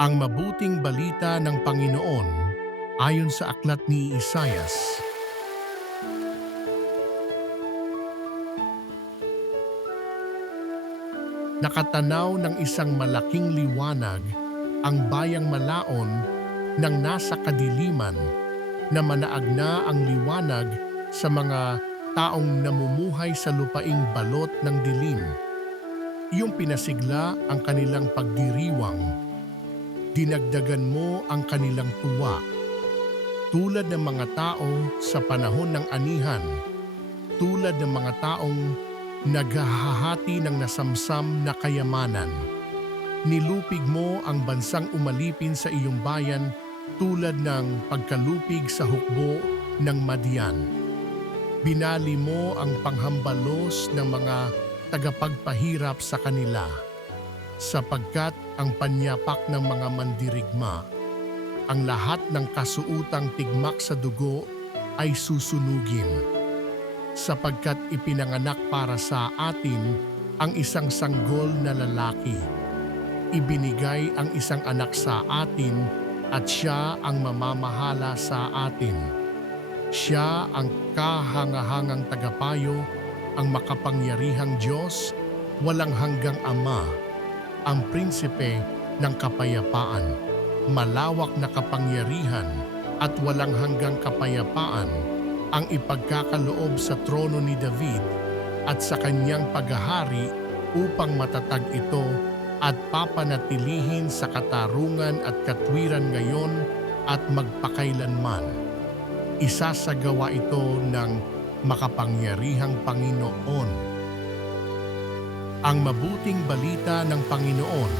Ang mabuting balita ng Panginoon ayon sa aklat ni Isaias. Nakatanaw ng isang malaking liwanag ang bayang malaon ng nasa kadiliman, na manaag na ang liwanag sa mga taong namumuhay sa lupaing balot ng dilim. Iyong pinasigla ang kanilang pagdiriwang, dinagdagan mo ang kanilang tuwa. Tulad ng mga tao sa panahon ng anihan, tulad ng mga taong naghahati ng nasamsam na kayamanan. Nilupig mo ang bansang umalipin sa iyong bayan tulad ng pagkalupig sa hukbo ng Madian. Binali mo ang panghambalos ng mga tagapagpahirap sa kanila, sapagkat ang panyapak ng mga mandirigma, ang lahat ng kasuutang tigmak sa dugo ay susunugin. Sapagkat ipinanganak para sa atin ang isang sanggol na lalaki. Ibinigay ang isang anak sa atin at siya ang mamamahala sa atin. Siya ang kahangahangang tagapayo, ang makapangyarihang Diyos, walang hanggang Ama, ang prinsipe ng kapayapaan. Malawak na kapangyarihan at walang hanggang kapayapaan ang ipagkakaloob sa trono ni David at sa kanyang paghahari, upang matatag ito at papanatilihin sa katarungan at katwiran ngayon at magpakailanman. Isasagawa ito ng makapangyarihang Panginoon. Ang mabuting balita ng Panginoon